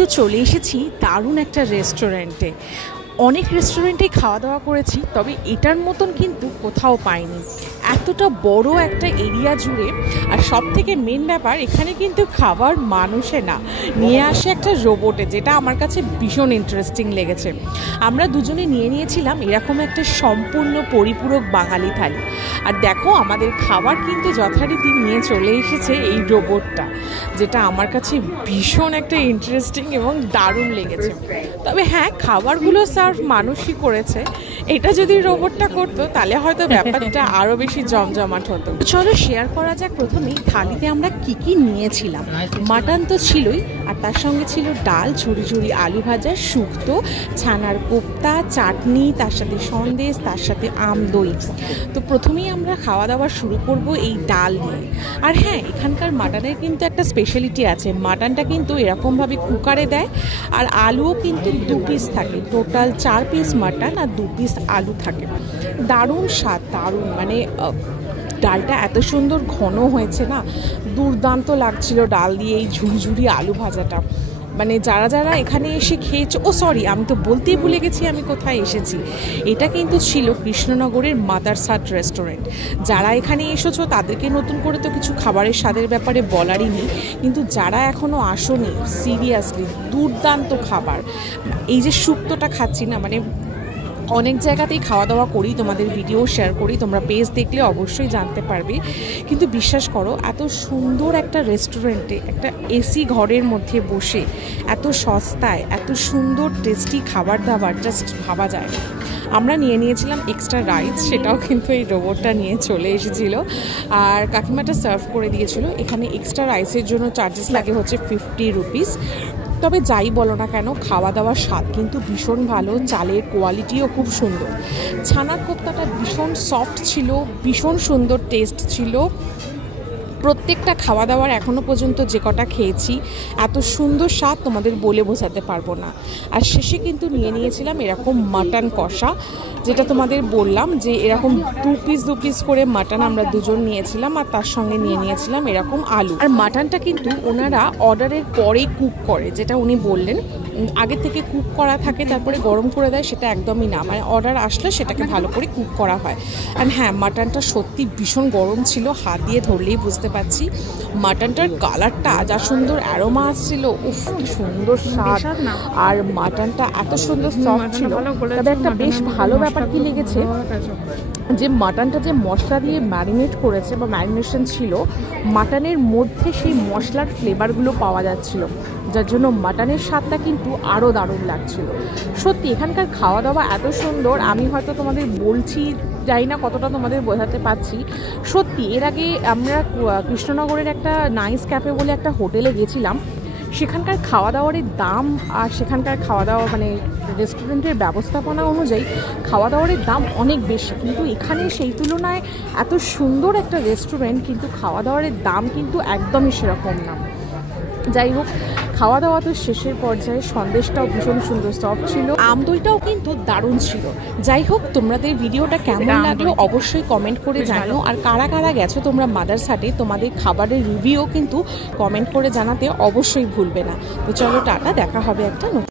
কিন্তু চলে এসেছি দারুণ একটা রেস্টুরেন্টে। অনেক রেস্টুরেন্টেই খাওয়া দাওয়া করেছি, তবে এটার মতন কিন্তু কোথাও পাইনি। এতটা বড় একটা এরিয়া জুড়ে, আর সব থেকে মেন ব্যাপার এখানে কিন্তু খাবার মানুষে না, নিয়ে আসে একটা রোবটে, যেটা আমার কাছে ভীষণ ইন্টারেস্টিং লেগেছে। আমরা দুজনে নিয়েছিলাম এরকম একটা সম্পূর্ণ পরিপূরক বাঙালি থালি। আর দেখো, আমাদের খাবার কিন্তু যথারীতি নিয়ে চলে এসেছে এই রোবটটা, যেটা আমার কাছে ভীষণ একটা ইন্টারেস্টিং এবং দারুণ লেগেছে। তবে হ্যাঁ, খাবারগুলো সার্ভ মানুষই করেছে। এটা যদি রোবটটা করতো তাহলে হয়তো ব্যাপারটা আরও বেশি জমজমাট হতো। চলো শেয়ার করা যাক। প্রথমেই থালিতে আমরা কি কি নিয়েছিলাম। মাটন তো ছিলই, আর তার সঙ্গে ছিল ডাল, ঝুড়ি ঝুড়ি আলু ভাজা, শুক্তো, ছানার কোপ্তা, চাটনি, তার সাথে সন্দেশ, তার সাথে আম দই। তো প্রথমেই আমরা খাওয়া দাওয়া শুরু করব এই ডাল দিয়ে। আর হ্যাঁ, এখানকার মাটনের কিন্তু একটা স্পেশালিটি আছে। মাটনটা কিন্তু এরকমভাবে কুকারে দেয়, আর আলুও কিন্তু 2 পিস থাকে। টোটাল 4 পিস মাটন আর 2 পিস আলু থাকে। দারুণ স্বাদ, দারুণ, মানে ডালটা এত সুন্দর ঘন হয়েছে না, দুর্দান্ত লাগছিল ডাল দিয়ে এই ঝুড়ি আলু ভাজাটা। মানে যারা যারা এখানে এসে খেয়েছে, সরি, আমি তো বলতেই ভুলে গেছি আমি কোথায় এসেছি। এটা কিন্তু ছিল কৃষ্ণনগরের মাদারসাট রেস্টুরেন্ট। যারা এখানে এসেছো তাদেরকে নতুন করে তো কিছু খাবারের স্বাদের ব্যাপারে বলারই নেই, কিন্তু যারা এখনও আসোনি, সিরিয়াসলি দুর্দান্ত খাবার। এই যে শুক্তোটা খাচ্ছি না, মানে অনেক জায়গাতেই খাওয়া দাওয়া করি, তোমাদের ভিডিও শেয়ার করি, তোমরা পেজ দেখলে অবশ্যই জানতে পারবে। কিন্তু বিশ্বাস করো, এত সুন্দর একটা রেস্টুরেন্টে, একটা এসি ঘরের মধ্যে বসে এত সস্তায় এত সুন্দর টেস্টি খাবার দাবার জাস্ট ভাবা যায় না। আমরা নিয়েছিলাম এক্সট্রা রাইস, সেটাও কিন্তু এই রোবটটা নিয়ে চলে এসেছিলো, আর কাকিমাটা সার্ভ করে দিয়েছিল। এখানে এক্সট্রা রাইসের জন্য চার্জেস লাগে হচ্ছে 50 রুপিস। তবে যাই বলো না কেন, খাওয়া দাওয়ার স্বাদ কিন্তু ভীষণ ভালো, চালের কোয়ালিটিও খুব সুন্দর। ছানার কোপ্তাটা ভীষণ সফট ছিল, ভীষণ সুন্দর টেস্ট ছিল। প্রত্যেকটা খাওয়া দাওয়ার এখনও পর্যন্ত যে কটা খেয়েছি, এত সুন্দর স্বাদ তোমাদের বলে বোঝাতে পারবো না। আর শেষে কিন্তু নিয়েছিলাম এরকম মাটন কষা, যেটা তোমাদের বললাম যে এরকম 2 পিস করে মাটন আমরা দুজন নিয়েছিলাম, আর তার সঙ্গে নিয়েছিলাম এরকম আলু। আর মাটনটা কিন্তু ওনারা অর্ডারের পরেই কুক করে, যেটা উনি বললেন আগে থেকে কুক করা থাকে তারপরে গরম করে দেয়, সেটা একদমই না। মানে অর্ডার আসলে সেটাকে ভালো করে কুক করা হয়। আর হ্যাঁ, মাটনটা সত্যি ভীষণ গরম ছিল, হাত দিয়ে ধরলেই বুঝতে পারছি। মাটনটার কালারটা যা সুন্দর, অ্যারোমা আসছিল, উফ কি সুন্দর স্বাদ। আর মাটনটা এত সুন্দর সফট ছিল। তবে একটা বেশ ভালো ব্যাপার কি লেগেছে, যে মাটনটা যে মশলা দিয়ে ম্যারিনেট করেছে বা ম্যারিনেশন ছিল, মাটনের মধ্যে সেই মশলার ফ্লেভারগুলো পাওয়া যাচ্ছিল, যার জন্য মাটনের স্বাদটা কিন্তু আরও দারুণ লাগছিল। সত্যি এখানকার খাওয়া দাওয়া এত সুন্দর, আমি হয়তো তোমাদের বলছি, জানি না কতটা তোমাদের বোঝাতে পারছি। সত্যি এর আগে আমরা কৃষ্ণনগরের একটা নাইস ক্যাফে বলে একটা হোটেলে গেছিলাম, সেখানকার খাওয়া দাওয়ার দাম আর সেখানকার খাওয়া দাওয়া, মানে রেস্টুরেন্টের ব্যবস্থাপনা অনুযায়ী খাওয়া দাওয়ার দাম অনেক বেশি, কিন্তু এখানে সেই তুলনায় এত সুন্দর একটা রেস্টুরেন্ট, কিন্তু খাওয়া দাওয়ার দাম কিন্তু একদমই সেরকম না। যাই হোক, খাওয়া দাওয়া তো শেষের পর্যায়ে। সন্দেশটাও ভীষণ সুন্দর সফট ছিল, আম দইটাও কিন্তু দারুণ ছিল। যাই হোক, তোমাদের ভিডিওটা কেমন লাগলো অবশ্যই কমেন্ট করে জানিও। আর কারা কারা গেছো তোমরা মাদারসাটে, তোমাদের খাবারের রিভিউ কিন্তু কমেন্ট করে জানাতে অবশ্যই ভুলবে না। তো চলো টাটা, দেখা হবে একটা নতুন